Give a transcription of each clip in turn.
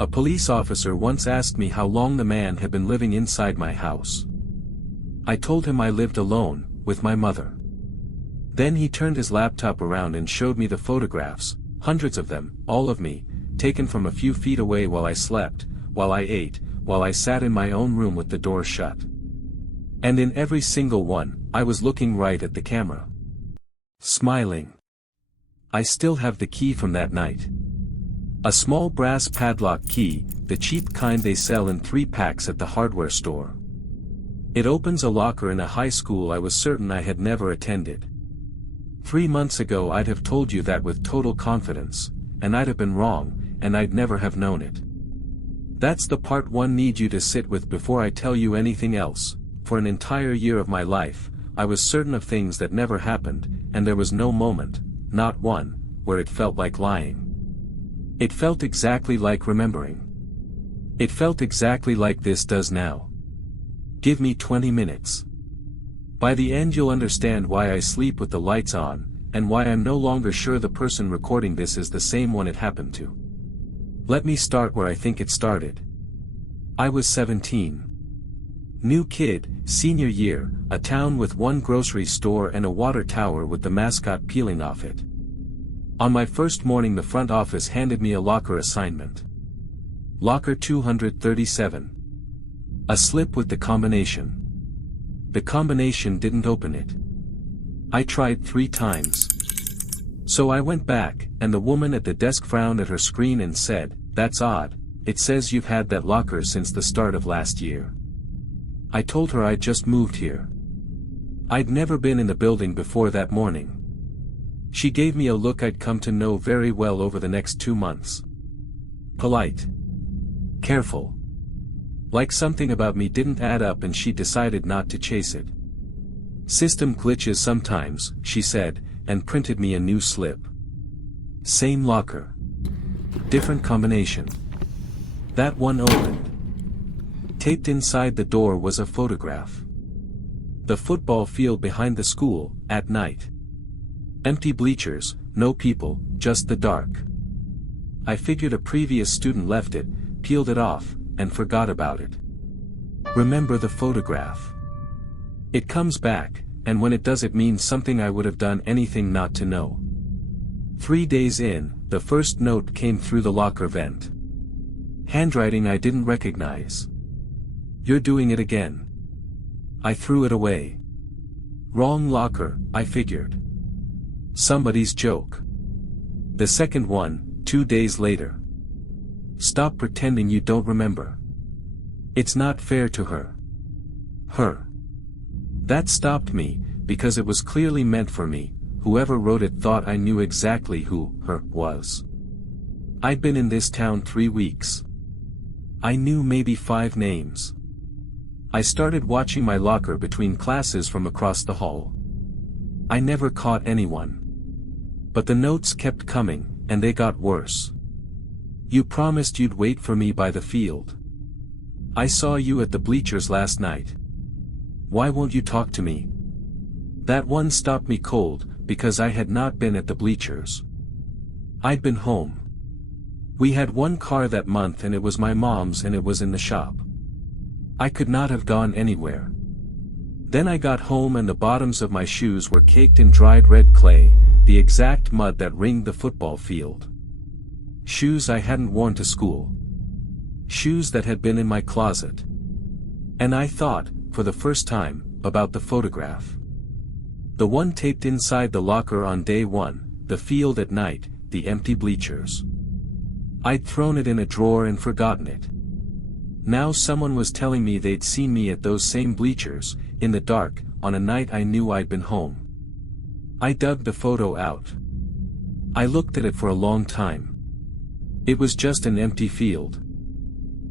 A police officer once asked me how long the man had been living inside my house. I told him I lived alone, with my mother. Then he turned his laptop around and showed me the photographs, hundreds of them, all of me, taken from a few feet away while I slept, while I ate, while I sat in my own room with the door shut. And in every single one, I was looking right at the camera. Smiling. I still have the key from that night. A small brass padlock key, the cheap kind they sell in 3 packs at the hardware store. It opens a locker in a high school I was certain I had never attended. 3 months ago I'd have told you that with total confidence, and I'd have been wrong, and I'd never have known it. That's the part one need you to sit with before I tell you anything else. For an entire year of my life, I was certain of things that never happened, and there was no moment, not one, where it felt like lying. It felt exactly like remembering. It felt exactly like this does now. Give me 20 minutes. By the end you'll understand why I sleep with the lights on, and why I'm no longer sure the person recording this is the same one it happened to. Let me start where I think it started. I was 17. New kid, senior year, a town with 1 grocery store and a water tower with the mascot peeling off it. On my first morning the front office handed me a locker assignment. Locker 237. A slip with the combination. The combination didn't open it. I tried 3 times. So I went back, and the woman at the desk frowned at her screen and said, "That's odd, it says you've had that locker since the start of last year." I told her I'd just moved here. I'd never been in the building before that morning. She gave me a look I'd come to know very well over the next 2 months. Polite. Careful. Like something about me didn't add up and she decided not to chase it. "System glitches sometimes," she said, and printed me a new slip. Same locker. Different combination. That one opened. Taped inside the door was a photograph. The football field behind the school, at night. Empty bleachers, no people, just the dark. I figured a previous student left it, peeled it off, and forgot about it. Remember the photograph. It comes back, and when it does it means something I would have done anything not to know. 3 days in, the first note came through the locker vent. Handwriting I didn't recognize. "You're doing it again." I threw it away. Wrong locker, I figured. Somebody's joke. The second one, 2 days later. "Stop pretending you don't remember. It's not fair to her." Her. That stopped me, because it was clearly meant for me. Whoever wrote it thought I knew exactly who her was. I'd been in this town 3 weeks. I knew maybe 5 names. I started watching my locker between classes from across the hall. I never caught anyone. But the notes kept coming, and they got worse. "You promised you'd wait for me by the field. I saw you at the bleachers last night. Why won't you talk to me?" That one stopped me cold, because I had not been at the bleachers. I'd been home. We had 1 car that month and it was my mom's and it was in the shop. I could not have gone anywhere. Then I got home and the bottoms of my shoes were caked in dried red clay, the exact mud that ringed the football field. Shoes I hadn't worn to school. Shoes that had been in my closet. And I thought, for the first time, about the photograph. The one taped inside the locker on day 1, the field at night, the empty bleachers. I'd thrown it in a drawer and forgotten it. Now someone was telling me they'd seen me at those same bleachers, in the dark, on a night I knew I'd been home. I dug the photo out. I looked at it for a long time. It was just an empty field.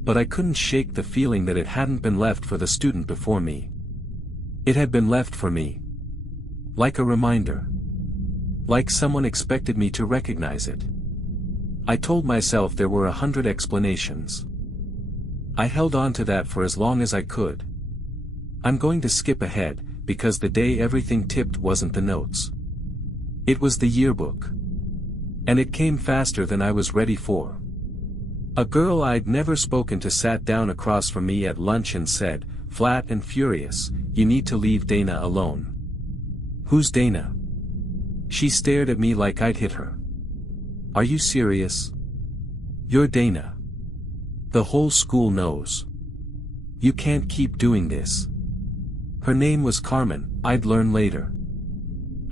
But I couldn't shake the feeling that it hadn't been left for the student before me. It had been left for me. Like a reminder. Like someone expected me to recognize it. I told myself there were 100 explanations. I held on to that for as long as I could. I'm going to skip ahead, because the day everything tipped wasn't the notes. It was the yearbook. And it came faster than I was ready for. A girl I'd never spoken to sat down across from me at lunch and said, flat and furious, "You need to leave Dana alone." "Who's Dana?" She stared at me like I'd hit her. "Are you serious?" "You're Dana. The whole school knows. You can't keep doing this." Her name was Carmen, I'd learn later.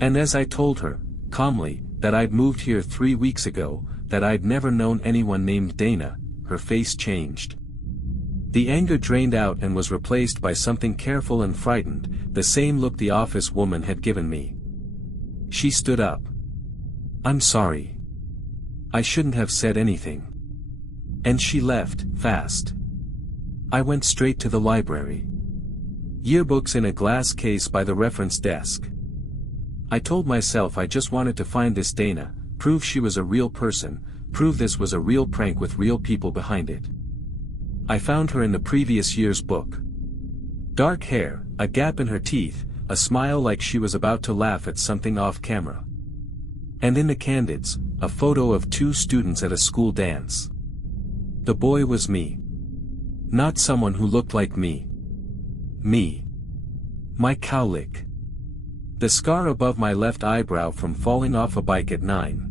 And as I told her, calmly, that I'd moved here 3 weeks ago, that I'd never known anyone named Dana, her face changed. The anger drained out and was replaced by something careful and frightened, the same look the office woman had given me. She stood up. "I'm sorry. I shouldn't have said anything." And she left, fast. I went straight to the library. Yearbooks in a glass case by the reference desk. I told myself I just wanted to find this Dana, prove she was a real person, prove this was a real prank with real people behind it. I found her in the previous year's book. Dark hair, a gap in her teeth, a smile like she was about to laugh at something off camera. And in the candids, a photo of 2 students at a school dance. The boy was me. Not someone who looked like me. Me. My cowlick. The scar above my left eyebrow from falling off a bike at 9.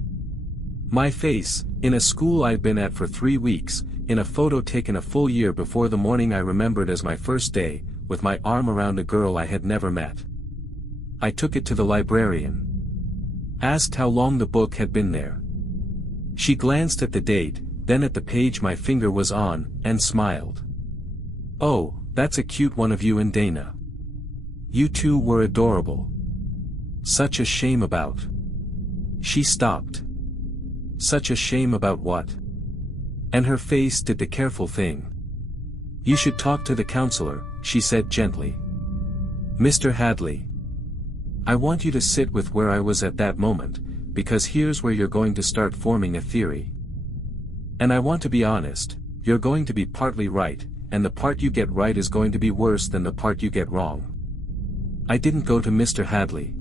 My face, in a school I'd been at for 3 weeks, in a photo taken a full year before the morning I remembered as my first day, with my arm around a girl I had never met. I took it to the librarian. Asked how long the book had been there. She glanced at the date, then at the page my finger was on, and smiled. "Oh, that's a cute one of you and Dana. You two were adorable. Such a shame about." She stopped. "Such a shame about what?" And her face did the careful thing. "You should talk to the counselor," she said gently. "Mr. Hadley. I want you to sit with where I was at that moment, because here's where you're going to start forming a theory. And I want to be honest, you're going to be partly right, and the part you get right is going to be worse than the part you get wrong." I didn't go to Mr. Hadley.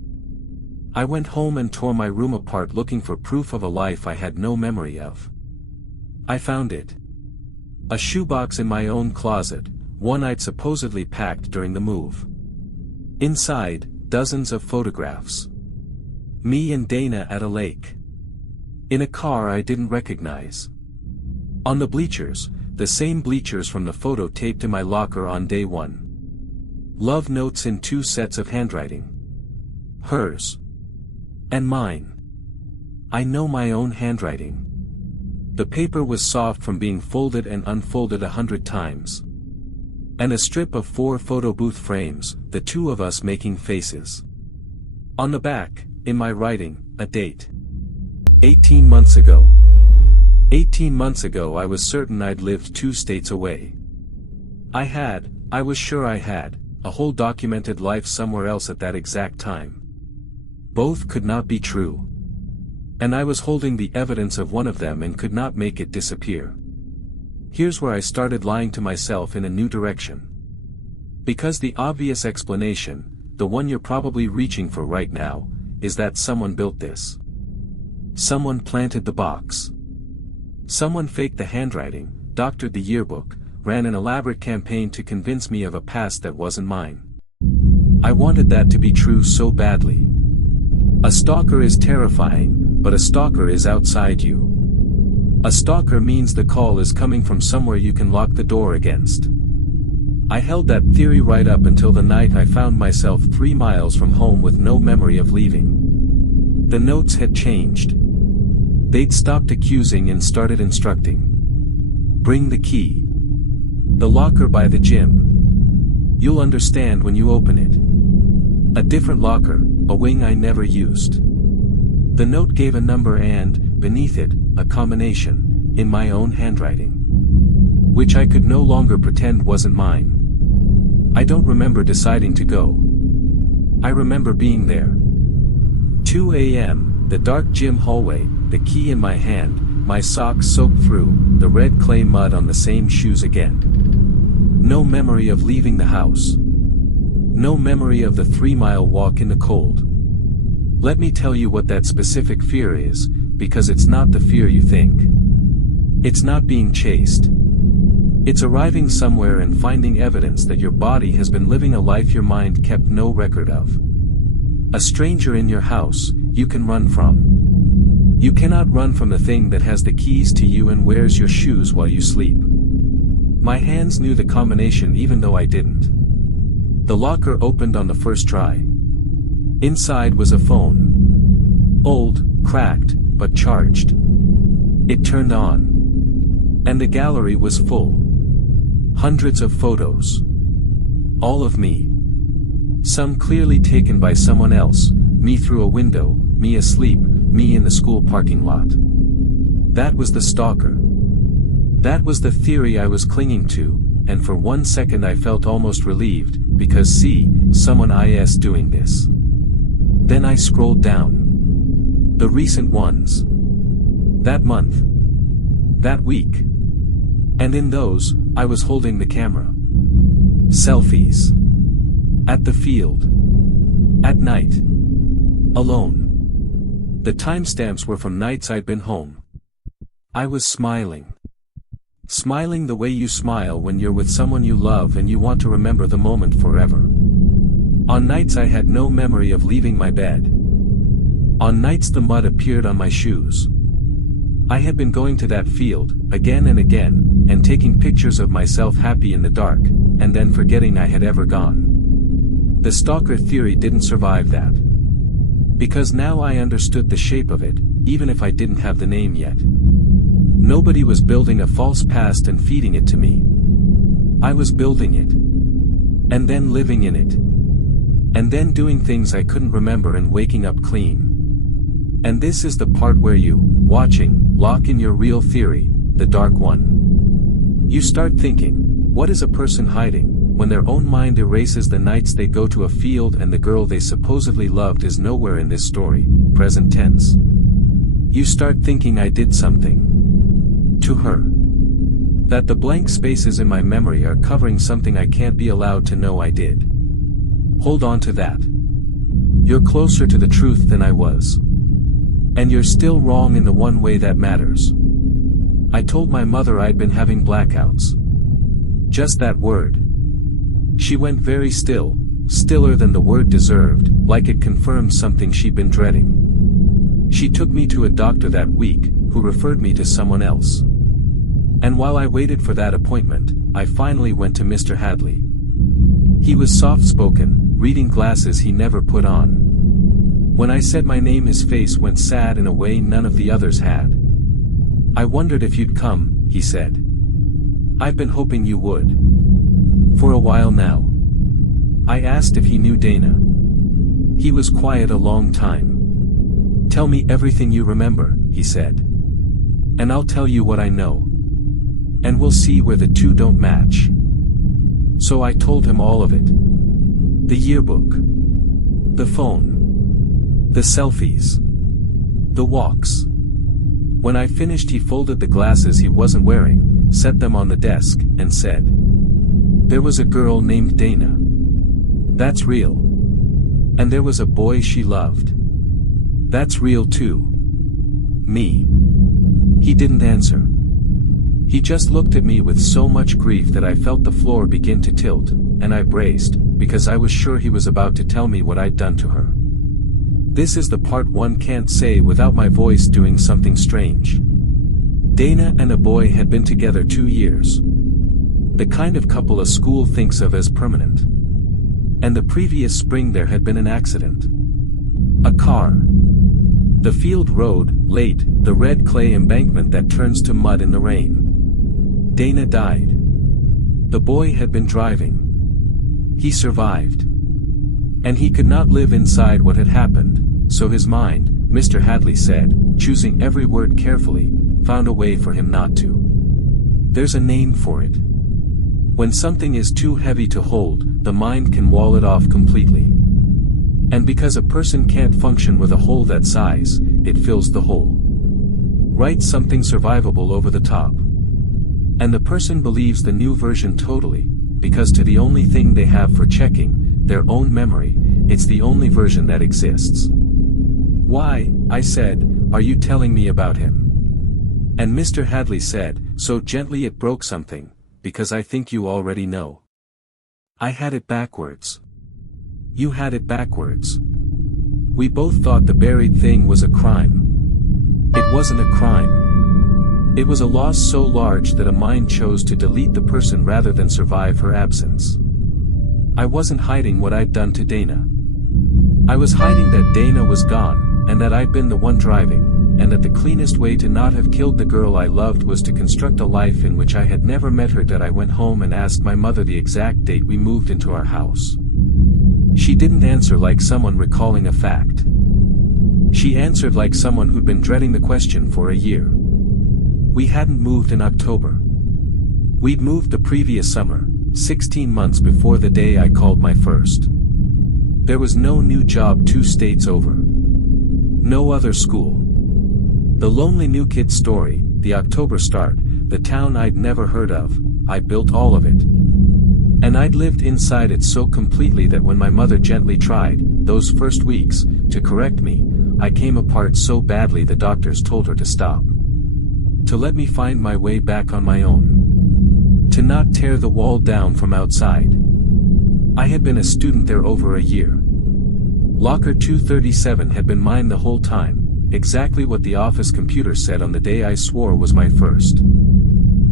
I went home and tore my room apart looking for proof of a life I had no memory of. I found it. A shoebox in my own closet, one I'd supposedly packed during the move. Inside, dozens of photographs. Me and Dana at a lake. In a car I didn't recognize. On the bleachers, the same bleachers from the photo taped to my locker on day 1. Love notes in 2 sets of handwriting. Hers. And mine. I know my own handwriting. The paper was soft from being folded and unfolded 100 times. And a strip of 4 photo booth frames, the 2 of us making faces. On the back, in my writing, a date. 18 months ago. 18 months ago I was certain I'd lived 2 states away. I was sure I had, a whole documented life somewhere else at that exact time. Both could not be true. And I was holding the evidence of one of them and could not make it disappear. Here's where I started lying to myself in a new direction. Because the obvious explanation, the one you're probably reaching for right now, is that someone built this. Someone planted the box. Someone faked the handwriting, doctored the yearbook, ran an elaborate campaign to convince me of a past that wasn't mine. I wanted that to be true so badly. A stalker is terrifying, but a stalker is outside you. A stalker means the call is coming from somewhere you can lock the door against. I held that theory right up until the night I found myself 3 miles from home with no memory of leaving. The notes had changed. They'd stopped accusing and started instructing. Bring the key. The locker by the gym. You'll understand when you open it. A different locker, a wing I never used. The note gave a number and, beneath it, a combination, in my own handwriting. Which I could no longer pretend wasn't mine. I don't remember deciding to go. I remember being there. 2 a.m., the dark gym hallway, the key in my hand, my socks soaked through, the red clay mud on the same shoes again. No memory of leaving the house. No memory of the 3-mile walk in the cold. Let me tell you what that specific fear is, because it's not the fear you think. It's not being chased. It's arriving somewhere and finding evidence that your body has been living a life your mind kept no record of. A stranger in your house, you can run from. You cannot run from the thing that has the keys to you and wears your shoes while you sleep. My hands knew the combination even though I didn't. The locker opened on the first try. Inside was a phone. Old, cracked, but charged. It turned on. And the gallery was full. Hundreds of photos. All of me. Some clearly taken by someone else, me through a window, me asleep, me in the school parking lot. That was the stalker. That was the theory I was clinging to, and for 1 second I felt almost relieved, because see, someone is doing this. Then I scrolled down. The recent ones. That month. That week. And in those, I was holding the camera. Selfies. At the field. At night. Alone. The timestamps were from nights I'd been home. I was smiling. Smiling the way you smile when you're with someone you love and you want to remember the moment forever. On nights I had no memory of leaving my bed. On nights the mud appeared on my shoes. I had been going to that field, again and again, and taking pictures of myself happy in the dark, and then forgetting I had ever gone. The stalker theory didn't survive that. Because now I understood the shape of it, even if I didn't have the name yet. Nobody was building a false past and feeding it to me. I was building it. And then living in it. And then doing things I couldn't remember and waking up clean. And this is the part where you, watching, lock in your real theory, the dark one. You start thinking, what is a person hiding, when their own mind erases the nights they go to a field and the girl they supposedly loved is nowhere in this story, present tense. You start thinking I did something. To her. That the blank spaces in my memory are covering something I can't be allowed to know I did. Hold on to that. You're closer to the truth than I was. And you're still wrong in the one way that matters. I told my mother I'd been having blackouts. Just that word. She went very still, stiller than the word deserved, like it confirmed something she'd been dreading. She took me to a doctor that week, who referred me to someone else. And while I waited for that appointment, I finally went to Mr. Hadley. He was soft-spoken, reading glasses he never put on. When I said my name his face went sad in a way none of the others had. I wondered if you'd come, he said. I've been hoping you would. For a while now. I asked if he knew Dana. He was quiet a long time. Tell me everything you remember, he said. And I'll tell you what I know. And we'll see where the two don't match. So I told him all of it. The yearbook. The phone. The selfies. The walks. When I finished he folded the glasses he wasn't wearing, set them on the desk, and said. There was a girl named Dana. That's real. And there was a boy she loved. That's real too. Me. He didn't answer. He just looked at me with so much grief that I felt the floor begin to tilt, and I braced, because I was sure he was about to tell me what I'd done to her. This is the part one can't say without my voice doing something strange. Dana and a boy had been together 2 years. The kind of couple a school thinks of as permanent. And the previous spring there had been an accident. A car. The field road, late, the red clay embankment that turns to mud in the rain. Dana died. The boy had been driving. He survived. And he could not live inside what had happened, so his mind, Mr. Hadley said, choosing every word carefully, found a way for him not to. There's a name for it. When something is too heavy to hold, the mind can wall it off completely. And because a person can't function with a hole that size, it fills the hole. Write something survivable over the top. And the person believes the new version totally, because to the only thing they have for checking, their own memory, it's the only version that exists. Why, I said, are you telling me about him? And Mr. Hadley said, so gently it broke something, because I think you already know. I had it backwards. You had it backwards. We both thought the buried thing was a crime. It wasn't a crime. It was a loss so large that a mind chose to delete the person rather than survive her absence. I wasn't hiding what I'd done to Dana. I was hiding that Dana was gone, and that I'd been the one driving, and that the cleanest way to not have killed the girl I loved was to construct a life in which I had never met her. That I went home and asked my mother the exact date we moved into our house. She didn't answer like someone recalling a fact. She answered like someone who'd been dreading the question for a year. We hadn't moved in October. We'd moved the previous summer, 16 months before the day I called my first. There was no new job 2 states over. No other school. The lonely new kid story, the October start, the town I'd never heard of, I built all of it. And I'd lived inside it so completely that when my mother gently tried, those first weeks, to correct me, I came apart so badly the doctors told her to stop. To let me find my way back on my own. To not tear the wall down from outside. I had been a student there over a year. Locker 237 had been mine the whole time, exactly what the office computer said on the day I swore was my first.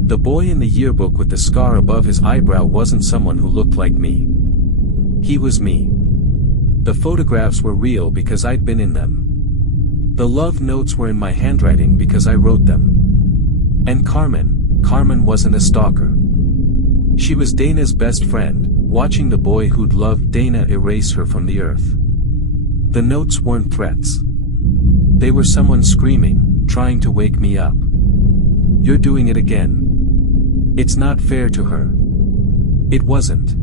The boy in the yearbook with the scar above his eyebrow wasn't someone who looked like me. He was me. The photographs were real because I'd been in them. The love notes were in my handwriting because I wrote them. And Carmen wasn't a stalker. She was Dana's best friend, watching the boy who'd loved Dana erase her from the earth. The notes weren't threats. They were someone screaming, trying to wake me up. You're doing it again. It's not fair to her. It wasn't.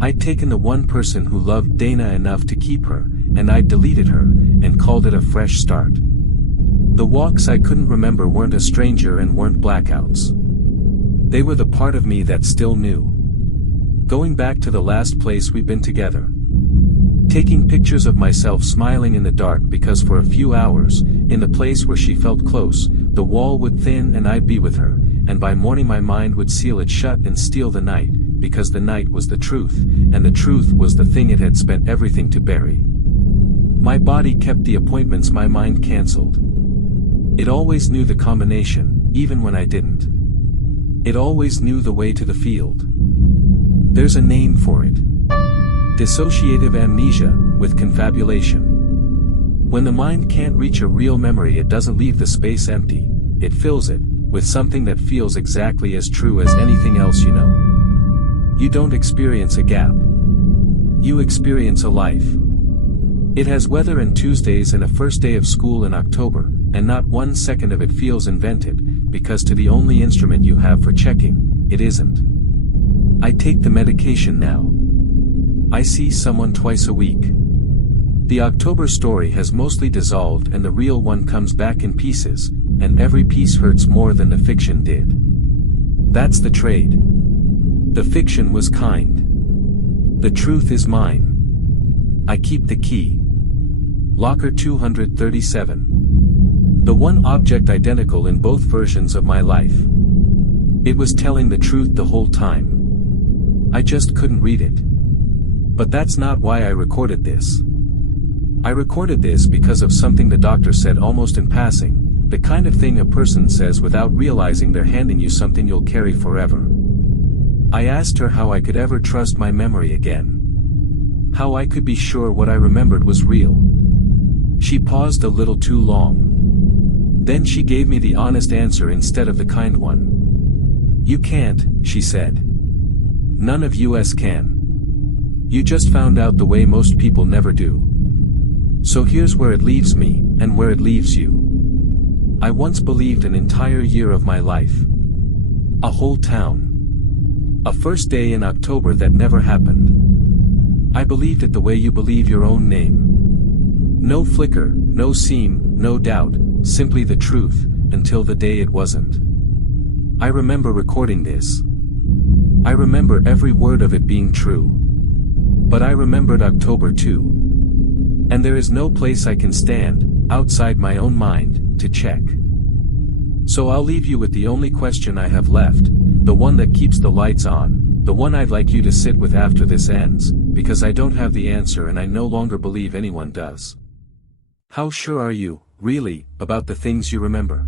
I'd taken the one person who loved Dana enough to keep her, and I'd deleted her, and called it a fresh start. The walks I couldn't remember weren't a stranger and weren't blackouts. They were the part of me that still knew. Going back to the last place we'd been together. Taking pictures of myself smiling in the dark because for a few hours, in the place where she felt close, the wall would thin and I'd be with her, and by morning my mind would seal it shut and steal the night, because the night was the truth, and the truth was the thing it had spent everything to bury. My body kept the appointments my mind cancelled. It always knew the combination, even when I didn't. It always knew the way to the field. There's a name for it. Dissociative amnesia, with confabulation. When the mind can't reach a real memory, it doesn't leave the space empty, it fills it, with something that feels exactly as true as anything else you know. You don't experience a gap. You experience a life. It has weather and Tuesdays and a first day of school in October, and not 1 second of it feels invented, because to the only instrument you have for checking, it isn't. I take the medication now. I see someone twice a week. The October story has mostly dissolved and the real one comes back in pieces, and every piece hurts more than the fiction did. That's the trade. The fiction was kind. The truth is mine. I keep the key. Locker 237. The one object identical in both versions of my life. It was telling the truth the whole time. I just couldn't read it. But that's not why I recorded this. I recorded this because of something the doctor said almost in passing, the kind of thing a person says without realizing they're handing you something you'll carry forever. I asked her how I could ever trust my memory again. How I could be sure what I remembered was real. She paused a little too long. Then she gave me the honest answer instead of the kind one. You can't, she said. None of us can. You just found out the way most people never do. So here's where it leaves me, and where it leaves you. I once believed an entire year of my life. A whole town. A first day in October that never happened. I believed it the way you believe your own name. No flicker, no seam, no doubt, simply the truth, until the day it wasn't. I remember recording this. I remember every word of it being true. But I remembered October too. And there is no place I can stand, outside my own mind, to check. So I'll leave you with the only question I have left, the one that keeps the lights on, the one I'd like you to sit with after this ends, because I don't have the answer and I no longer believe anyone does. How sure are you, really, about the things you remember?